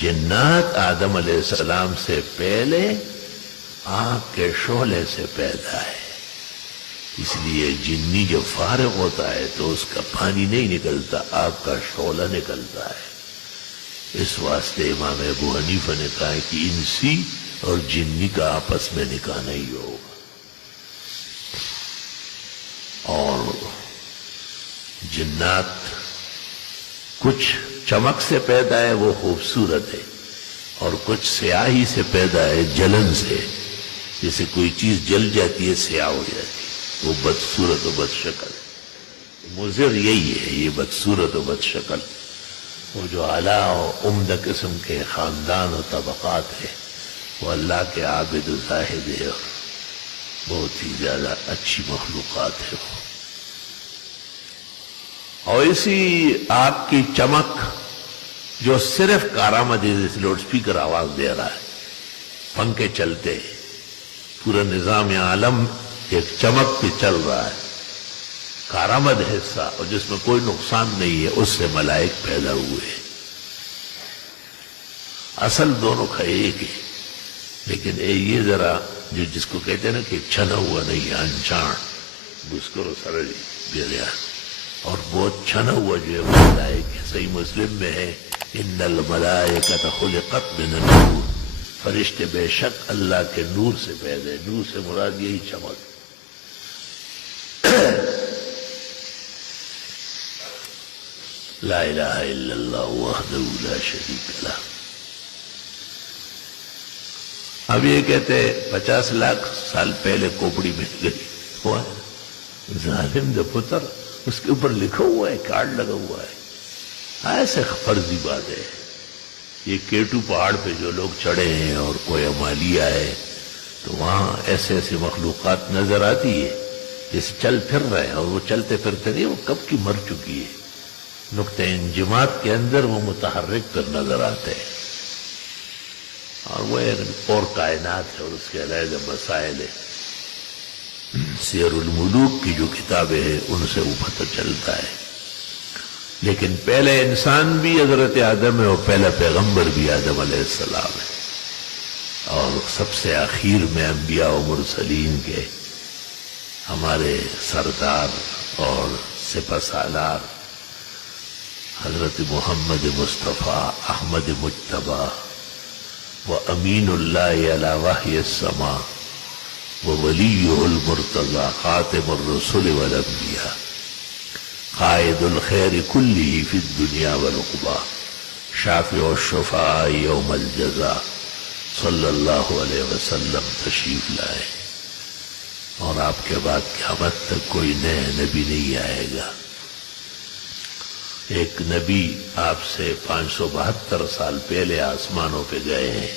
جنات آدم علیہ السلام سے پہلے آگ کے شعلے سے پیدا ہے، اس لیے جنی جب فارغ ہوتا ہے تو اس کا پانی نہیں نکلتا، آگ کا شعلہ نکلتا ہے۔ اس واسطے امام ابو حنیفہ نے کہا ہے کہ انسی اور جنی کا آپس میں نکاح نہیں ہوگا، اور جنات کچھ چمک سے پیدا ہے، وہ خوبصورت ہے، اور کچھ سیاہی سے پیدا ہے، جلن سے، جیسے کوئی چیز جل جاتی ہے سیاہ ہو جاتی ہے، وہ بدصورت و بد شکل ہے۔ مضر یہی ہے، یہ بدصورت و بد شکل، وہ جو اعلیٰ و عمدہ قسم کے خاندان و طبقات ہے، وہ اللہ کے عابد و زاہد ہے، اور بہت ہی زیادہ اچھی مخلوقات ہے وہ۔ اور اسی آگ کی چمک جو صرف کارآمد جیسے لاؤڈ اسپیکر آواز دے رہا ہے، پنکھے چلتے، پورا نظام عالم ایک چمک پہ چل رہا ہے، کارآمد حصہ، اور جس میں کوئی نقصان نہیں ہے، اس سے ملائک پیدا ہوئے۔ اصل دونوں کا ایک ہے، لیکن یہ ذرا جو جس کو کہتے ہیں نا کہ چھنا ہوا نہیں، انچان بسکر و سرج بیریا، اور بہت چھنا ہوا جو ہے وہ ملائک ہے۔ صحیح مسلم میں ہے ان الملائکۃ خلقت من النور، فرشتے بے شک اللہ کے نور سے پیدا ہے، نور سے مراد یہی چمک۔ لا الہ الا اللہ وحدہ لا شریک لہ۔ اب یہ کہتے 50 لاکھ سال پہلے کوپڑی مل گئی، ہوا ظالم دا پتر، اس کے اوپر لکھا ہوا ہے، کارڈ لگا ہوا ہے، ایسے فرضی بات ہے۔ یہ کیٹو پہاڑ پہ جو لوگ چڑھے ہیں اور کوئی مالیہ ہے، تو وہاں ایسے ایسے مخلوقات نظر آتی ہے جیسے چل پھر رہے ہیں، اور وہ چلتے پھرتے نہیں، وہ کب کی مر چکی ہے، نقطہ انجماد کے اندر وہ متحرک کر نظر آتے ہیں، اور وہ ایک اور کائنات ہے، اور اس کے علیحدہ مسائل ہے۔ سیر الملوک کی جو کتابیں ہیں ان سے وہ پتہ چلتا ہے۔ لیکن پہلے انسان بھی حضرت آدم ہے، اور پہلا پیغمبر بھی آدم علیہ السلام ہے، اور سب سے آخر میں انبیاء و مرسلین کے ہمارے سردار اور سپہ سالار حضرت محمد مصطفیٰ احمد مجتبیٰ و امین اللہ علی وحی السماء وولیہ المرتضی خاتم الرسل والانبیاء قائد الخیر کلہ فی الدنیا والعقبیٰ شافع الشفعاء یوم الجزاء صلی اللہ علیہ وسلم تشریف لائے، اور آپ کے بعد قیامت تک کوئی نیا نبی نہیں آئے گا۔ ایک نبی آپ سے 572 سال پہلے آسمانوں پہ گئے ہیں،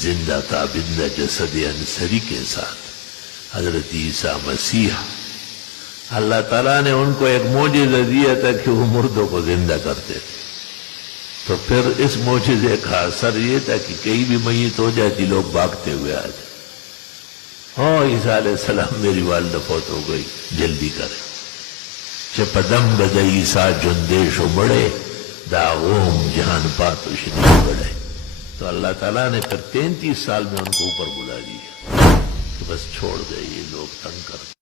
زندہ تابندہ جسد انصری کے ساتھ، حضرت عیسیٰ مسیح۔ اللہ تعالیٰ نے ان کو ایک معجزہ دیا تھا کہ وہ مردوں کو زندہ کرتے تھے، تو پھر اس معجزے کا اثر یہ تھا کہ کہیں بھی میت ہو جاتی لوگ بھاگتے ہوئے آتے، ہاں عیسیٰ علیہ السلام میری والدہ فوت ہو گئی، جلدی کرے، چپدم بد عیسیٰ جندیش و بڑے داغوم جہان پاتوش نہیں بڑے۔ تو اللہ تعالیٰ نے پھر 33 سال میں ان کو اوپر بلا دیا کہ بس چھوڑ دے، یہ لوگ تنگ کرتے۔